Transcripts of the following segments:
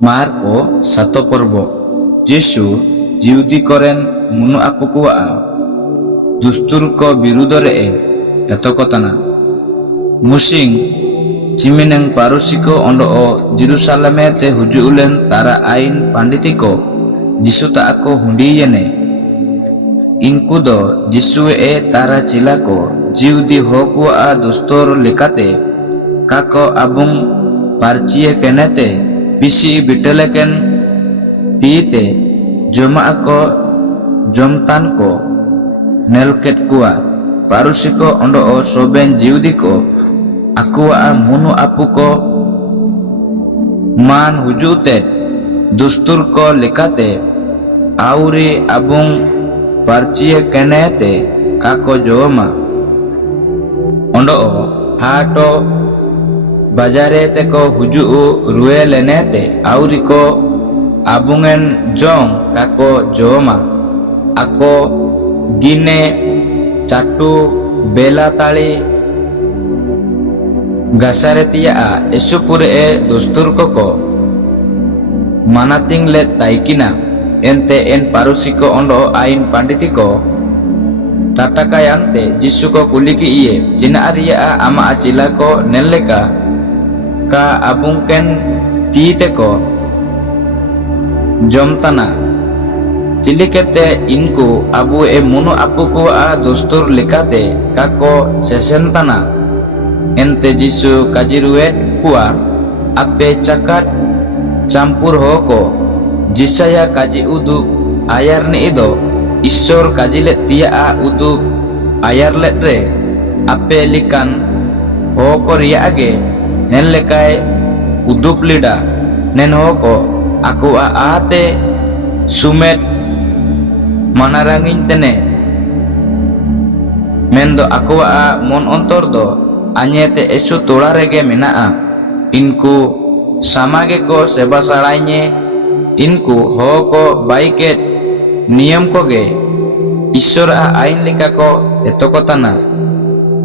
Marko satu porbo Jesu jiudi koren munu aku kuwa dustur ko birudore eto kotana musing cimineng parusiko ondo o Jerusaleme te huju ulen tara ain panditiko Jesu ta ako hundi yene inku do Jesu tara cilako jiudi hokwa dustur lekate kako abung parcie kenete bisi biteleken tiite joma ako jomtan ko nelket kuwa parusiko ondo o soben jiudiko aku munu apuko man hujutet dustur ko lekate auri abung parcie kenete kako joma ondo o hato bajare teko huju ruwe lenete auri ko abungen jong kako joma ako gine catu bela tali gasare tia esupure dustur koko manating let taikina ente en parusiko ondo ain panditiko tatakayante Jesu ko kuliki iye jina aria ama acila ko neleka ka abungken tiite ko jomtana cilikete inku abu munu apuku dustur lekate kako sesentana ente Jesu kajiruet kuwa ape cakat campur hoko jisaya kaji udu ayar ni ido Isor kajilet tia udu ayar letre ape likan hoko ria age nen lekai udup lida nen hoko aku aate sumet manarangin tene mendo aku mon ontor do anyete esu tola rege menaa inku samage ko seba sarainya inku hoko baiket niam koge Ishor ain lika ko etokotana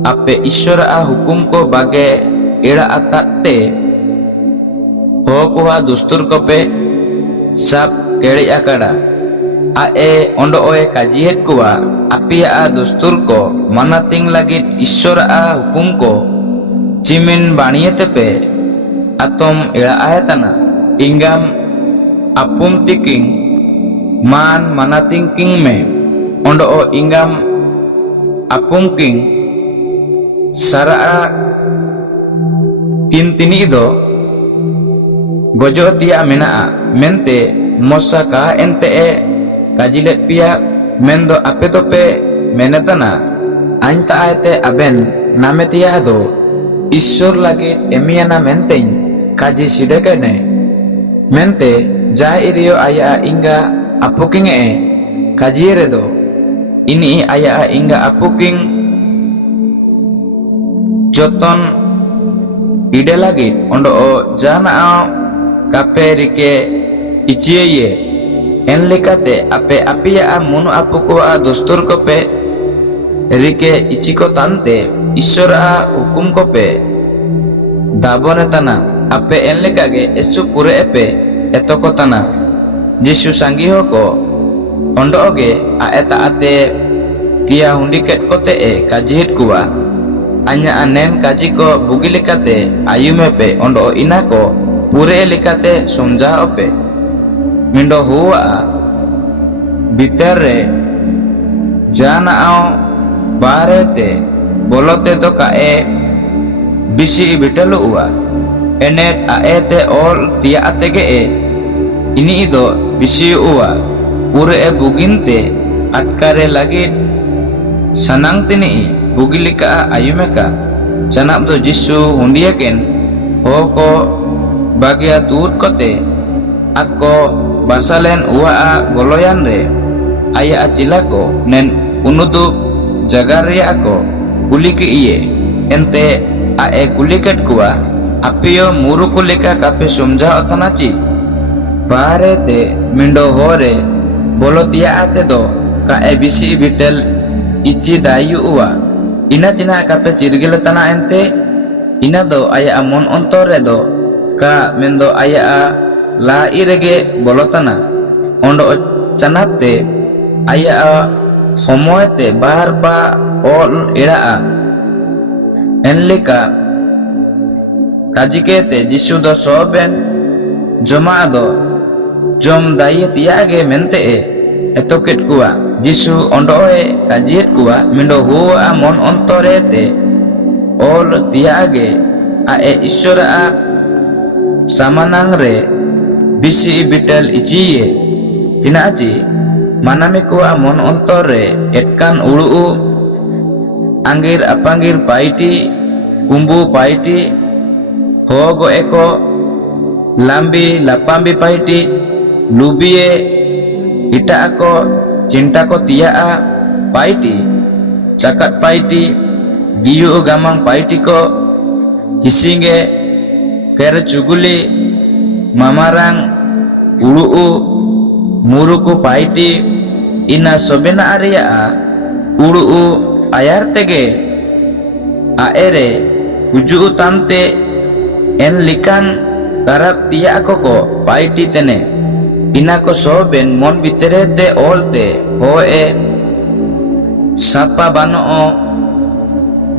ape Ishor hukum ko bage era atate hoko dustur kope sab keri akada ondo oe kajiet kuwa api dustur ko manating lagit Ishor hukum ko cimin baniye tepe atom era ayatana ingam apum tiking man manating king me ondo o ingam apum king sara tintini do gojo tia menaa mente mosaka ente kajilet pia mendo ape tope menetana anta aete aben name tia do Ishor lagi emiana mentein kaji sidekene mente jai irio aya inga apuking kajiere do ini aya inga apuking joton ide lagi ondo o jana kape rike ichiye en lekate ape apia munu apuko dustur kope rike ichiko tante Ishor hukum kope dabone tana ape en lekage esu pure epe etoko tana Jesu sanggi hoko ondo oge aeta ate kia hundiket kote kajihit kuwa anya anen kaji ko bugi lekate ayumepe ondo inako pure lekate somja ope mindo huwa bitere jana barete bolote to bisi bitelu uwa enet aete ol tia atege ini ido bisi uwa pure buginte atkare lagi sanang tini bugilika ayumeka canap do Jesu hundiaken hoko bagia tur kote ako basalen uwa boloyan re aya acilako nen unudu jagaria ako kuliki iye ente kuliket kuwa apio muru kulika kape somja otanachi barete mindo hore bolotia ate do bisi bitel ichi dayu uwa ina cina kape cirgil tanah ente ina do aya amon ontor do ka mendo aya la irege bolotana ondo canapte aya somoete bar pa ol iraa enlika kajikete Jisu do soben joma do jom dayet yage mente etoket kuwa Jisu ondoe kajiet kuwa mindo huwa mon ontorete ol tiage ae ishora samanangre bisi bitel ichiye tinaji manami kuwa mon ontore etkan ulu angir apangir paiti kumbu paiti hogo eko lambi lapambi paiti lubie ita ako cinta ko tiaa paiti cakat paiti giyu gamang paiti ko hisinge kere cuguli mamarang ulu muruku paiti ina sobena area ulu ayar tege aere huju tante en likan karap tia ko paiti tene ina ko soben mon bitere te olte hoe sapa bano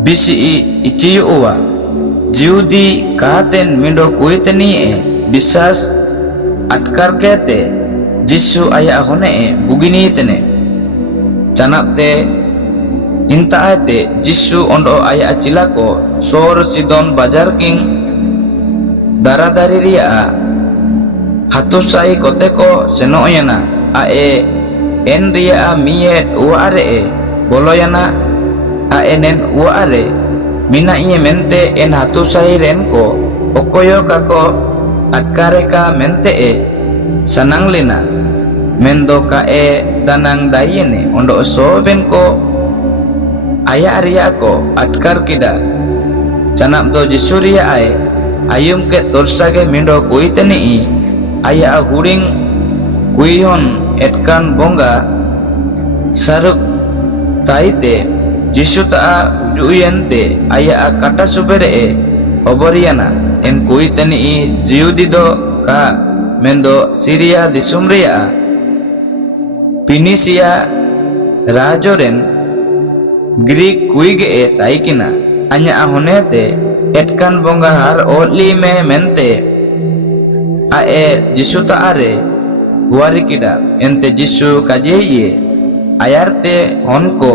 bisi ichi uwa jiudi katen mindo kuiteni bisas atkar kete Jisu aya hone bugini tene canapte inta ate Jisu ondo aya acilako sor Sidon Bazar king daradari ria hatusai koteko senoyana ae en ria miet uare boloyana ae nen uare mina iye mente en hatusai renko okoyo kako atkareka mente sananglina mendo danang dayene ondo soben ko aya ria ko atkar kida canap do Jisu ria ayum ke torsage mindo kuiteni aya huring kuihon etkan bonga saruk taite Jisu ta ujuyente aya kata subere oboriana en kuiteni jiudi do ka mendo Syria disumria Pinisia rajoren Greek kuige taikina anya honete etkan bonga har oli me mente ae Jisu ta are warikida ente Jisu kajeye ayarte honko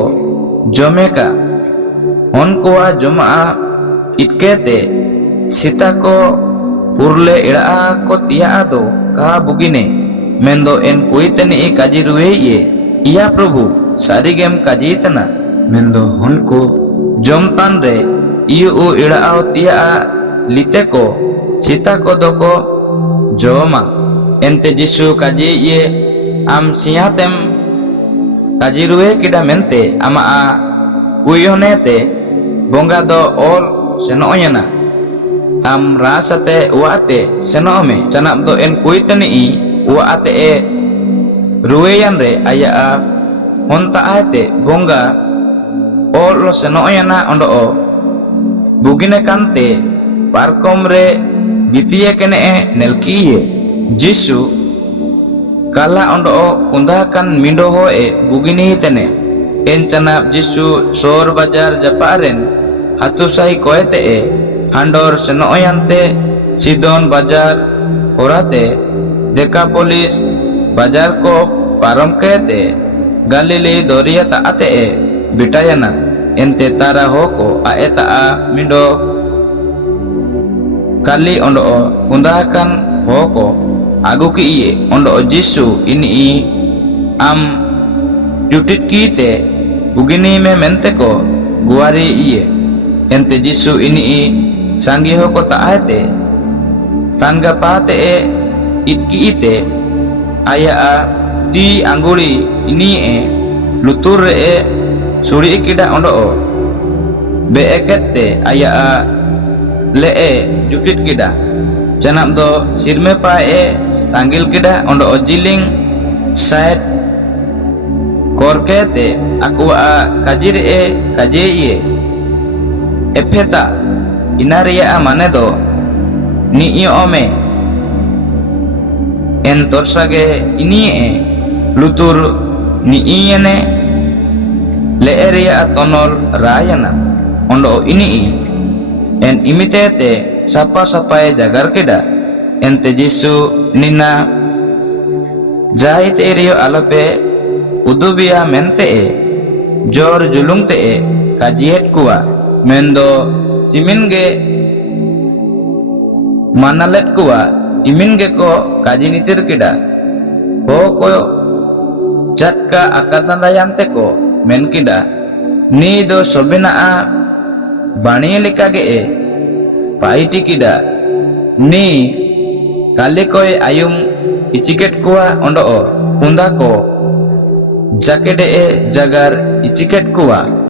jomeka honkoa joma itkete sitako urle ira ko tia ado ka bugine mendo en kuiteni kajiruye iya Prabhu sarigem kajitana mendo honko jomtan re iu ira tia liteko sitako doko joma ente Jisu kajiye am siatem kajiruye kida mente ama kuyonete bonga do ol senoyana am rasate uate senome canap do en kuiteni uate rueyan re aya honta ate bonga ol senoyana ondo bugine kante parkom re gitiye kene nelkiye Jisu kala ondo kundakan mindo hoe bugini tene en canap Jisu sor bazar japaren hatusai koete handor senoyante Sidon Bazar orate Decapolis Bazar ko parom kete Galilei doria taate bitayana ente tara hoko aeta mindo kali ondo kundakan hoko agu ki iye ondo Jisu ini am jutit kite bugini me mente ko guari iye ente Jisu ini sangi hoko taate tangga pate itki ite aya ti angguri ini lutur suri kida ondo be ekete aya le jutit kida canap do sirme pa sanggil kida ondo jiling side korkete aku kajir kaje epeta inaria mane do ni ome en torsage inie lutur ni iyene le area tonol rayana ondo ini en imitete sapa sapae jagar keda ente Jisu nina jahit erio alope udubia mente jor julung te kajiet kuwa mendo ciminge manalet kuwa iminge ko kajinitir keda ko jatka akadandayante ko men keda ni do sobina a baniye likage paiti keda ni kalikoy ayum ichiket kuwa ondo kunda ko jakede jagar ichiket kuwa